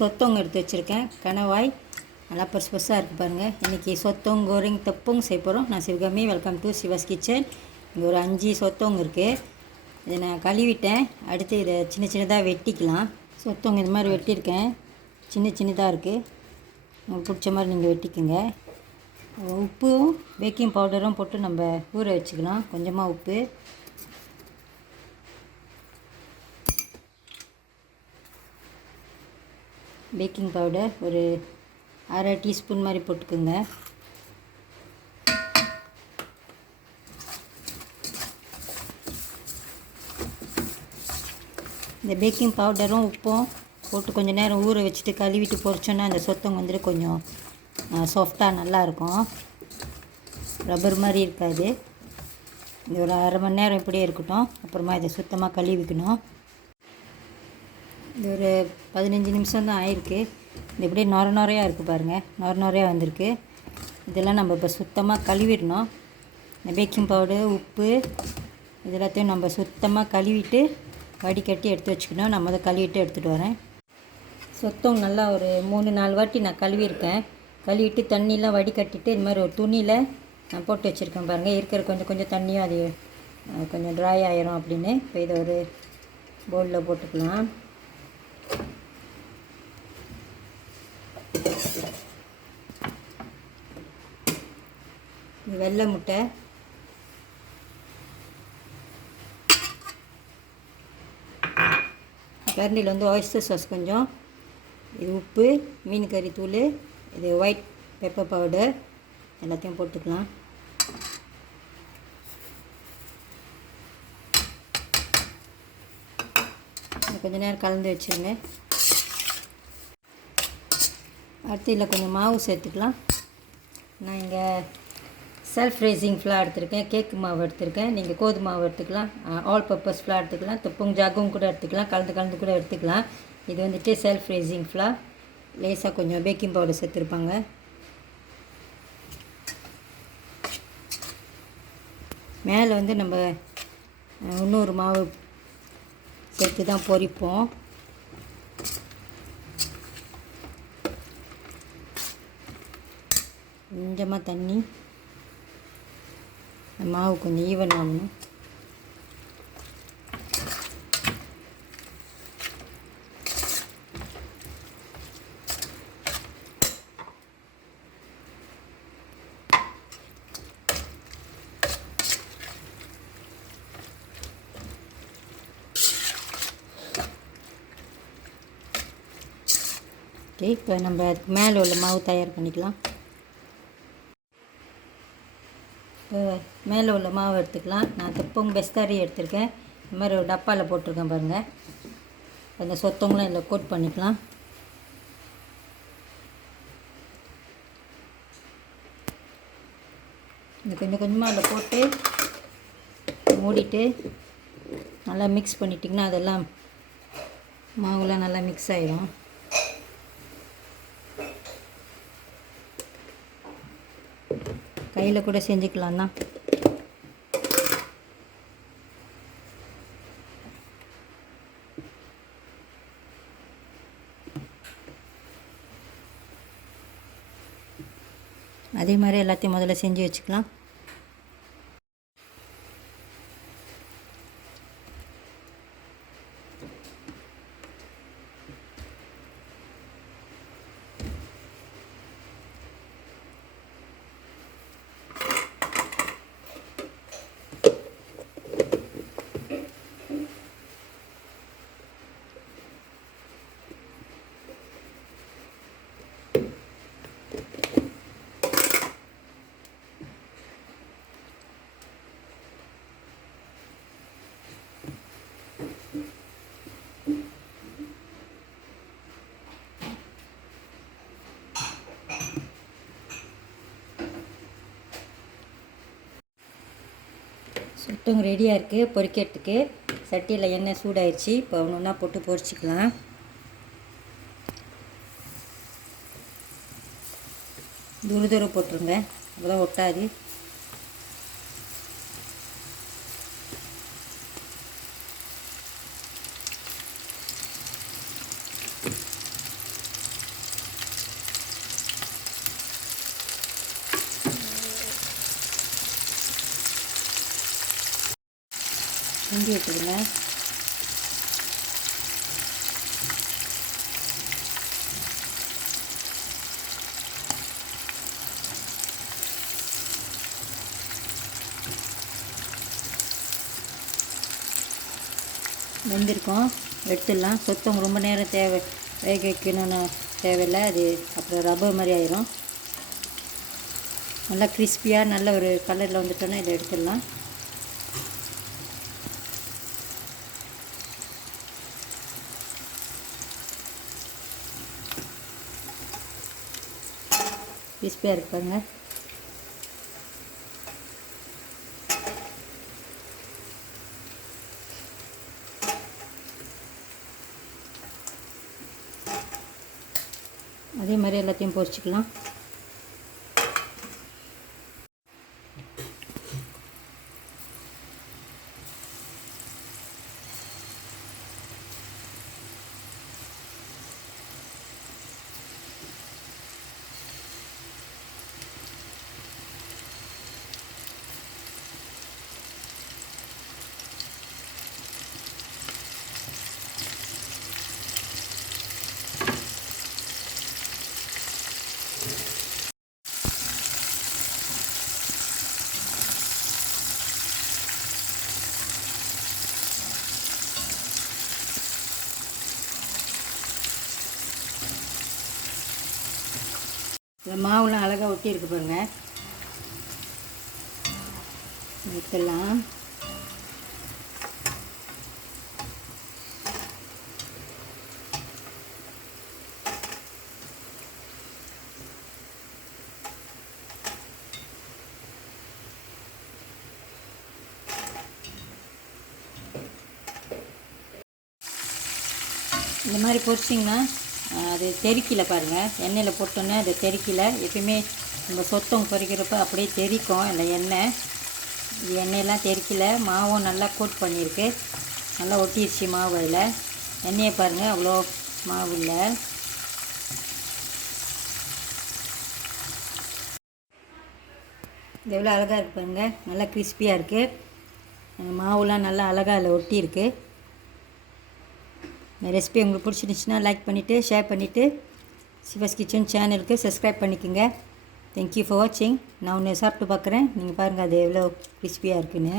சொத்தவங்க எடுத்து வச்சுருக்கேன். கணவாய் நல்லா பெருசு பெருசாக இருக்குது பாருங்கள். இன்றைக்கி சொத்தவங்க கோரிங் தப்புங்க செய்ய போகிறோம். நான் Sivakami, welcome to Siva's kitchen. இங்கே ஒரு 5 சொத்தவங்க இருக்குது. இதை நான் கழுவிட்டேன். அடுத்து இதை சின்ன சின்னதாக வெட்டிக்கலாம். சொத்தவங்க இது மாதிரி வெட்டியிருக்கேன். சின்ன சின்னதாக இருக்குது. உங்களுக்கு பிடிச்ச மாதிரி நீங்கள் வெட்டிக்குங்க. உப்பும் பேக்கிங் பவுடரும் போட்டு நம்ம ஊற வச்சுக்கலாம். கொஞ்சமாக உப்பு, பேக்கிங் பவுடர் ஒரு அரை டீஸ்பூன் மாதிரி போட்டுக்குங்க. இந்த பேக்கிங் பவுடரும் உப்பும் போட்டு கொஞ்சம் நேரம் ஊற வச்சுட்டு கழுவிட்டு பொரிச்சோன்னா அந்த சொத்தங்க வந்துட்டு கொஞ்சம் சாஃப்டாக நல்லாயிருக்கும். ரப்பர் மாதிரி இருக்காது. இது ஒரு அரை மணி நேரம் இப்படியே இருக்கட்டும். அப்புறமா இதை சுத்தமாக கழுவிக்கணும். இது ஒரு 15 நிமிஷம் தான் ஆயிருக்கு. இது இப்படியே நொறையாக இருக்குது பாருங்கள். நொறையாக வந்திருக்கு. இதெல்லாம் நம்ம இப்போ சுத்தமாக கழுவிடணும். இந்த பேக்கிங் பவுடர், உப்பு இது எல்லாத்தையும் நம்ம சுத்தமாக கழுவிட்டு வடிகட்டி எடுத்து வச்சுக்கணும். நம்ம அதை கழுவிட்டு எடுத்துகிட்டு வரேன். சொத்தம் நல்லா ஒரு 3-4 வாட்டி நான் கழுவியிருக்கேன். கழுவிட்டு தண்ணியெலாம் வடிகட்டிட்டு இது மாதிரி ஒரு துணியில் நான் போட்டு வச்சுருக்கேன் பாருங்கள். இருக்கிற கொஞ்சம் தண்ணியும் அது கொஞ்சம் ட்ரை ஆயிரும் அப்படின்னு. இப்போ இதை ஒரு பவுலில் போட்டுக்கலாம். இது வெள்ளை முட்டை, கரண்டியில் வந்து ஆயிஸ்டர் சாஸ் கொஞ்சம், இது உப்பு, மீன் கறி தூள், இது ஒயிட் பெப்பர் பவுடர் எல்லாத்தையும் போட்டுக்கலாம். கொஞ்சம் நேரம் கலந்து வச்சுருங்க. அடுத்து இதில் கொஞ்சம் மாவு சேர்த்துக்கலாம். நான் இங்கே செல்ஃப் ரைசிங் ஃப்ளார் எடுத்துருக்கேன். கேக்கு மாவு எடுத்துருக்கேன். நீங்கள் கோதுமை மாவு எடுத்துக்கலாம். ஆல் பர்பஸ் ஃப்ளார் எடுத்துக்கலாம். தொப்பும் ஜாகும் கூட எடுத்துக்கலாம். கலந்து கூட எடுத்துக்கலாம். இது வந்துட்டு செல்ஃப் ரைசிங் ஃப்ளார். லேசாக கொஞ்சம் பேக்கிங் பவுடர் சேர்த்துருப்பாங்க. மேலே வந்து நம்ம இன்னொரு மாவு சேர்த்து தான் பொரிப்போம். கொஞ்சமாக தண்ணி, மாவு கொஞ்சம் ஈவன் ஆகணும். ஓகே, இப்போ நம்ம மேலே உள்ள மாவு தயார் பண்ணிக்கலாம். இப்போ மேலே உள்ள மாவு எடுத்துக்கலாம். நான் தொப்பம் பெஸ்தாரி எடுத்துருக்கேன். இந்த மாதிரி ஒரு டப்பாவில் போட்டிருக்கேன் பாருங்கள். அந்த சொத்தவங்களும் இதில் கோட் பண்ணிக்கலாம். இந்த கொஞ்சமாக அதில் போட்டு மூடிட்டு நல்லா மிக்ஸ் பண்ணிட்டிங்கன்னா அதெல்லாம் மாவுலாம் நல்லா மிக்ஸ் ஆகிடும். கையில் கூட செஞ்சுக்கலாம் தான். அதே மாதிரி எல்லாத்தையும் முதல்ல செஞ்சு வச்சுக்கலாம். சுத்தம் ரெடியாக இருக்குது பொரிக்கிறதுக்கு. சட்டியில் எண்ணெய் சூடாயிடுச்சு. இப்போ ஒன்று போட்டு பொரிச்சிக்கலாம். தூரம் போட்டுருங்க, அப்போதான் ஒட்டாது. கிண்டி வச்சுடுங்க. வெந்திருக்கோம், எடுத்துடலாம். சுத்தம் ரொம்ப நேரம் வேக வைக்கணும்னு தேவையில்லை, அது அப்புறம் ரப்பர் மாதிரி ஆயிரும். நல்லா கிறிஸ்பியாக நல்ல ஒரு கலரில் வந்துட்டோன்னா இதை எடுத்துடலாம். கிறிஸ்பியாக இருப்பாங்க. அதே மாதிரி எல்லாத்தையும் பொரிச்சிக்கலாம். இந்த மாவுலாம் அழகாக ஒட்டி இருக்கு பாருங்கள். எடுத்துடலாம். இந்த மாதிரி பொரிச்சிங்கன்னா அது தெறிக்கல பாருங்கள். எண்ணெயில் போட்டோன்னே அது தெறிக்கல. எப்பயுமே நம்ம சொத்தம் பொரிக்கிறப்ப அப்படியே தெறிக்கும் இல்லை எண்ணெய். இது எண்ணெயெல்லாம் தெறிக்கல. மாவும் நல்லா கோட் பண்ணியிருக்கு, நல்லா ஒட்டிடுச்சு மாவு. அதில் எண்ணெயை பாருங்கள், அவ்வளோ மாவு இல்லை. இது எவ்வளோ அழகாக இருக்குது பாருங்கள், நல்லா கிறிஸ்பியாக இருக்குது. மாவுலாம் நல்லா அழகாக அதில் ஒட்டியிருக்கு. இந்த ரெசிபி உங்களுக்கு பிடிச்சிருந்துச்சுன்னா லைக் பண்ணிவிட்டு ஷேர் பண்ணிவிட்டு சிவாஸ் கிச்சன் சேனலுக்கு சப்ஸ்கிரைப் பண்ணிக்கோங்க. தேங்க்யூ ஃபார் வாட்சிங். நான் ஒன்று சாப்பிட்டு பார்க்குறேன், நீங்கள் பாருங்கள் அது எவ்வளோ கிறிஸ்பியாக இருக்குன்னு.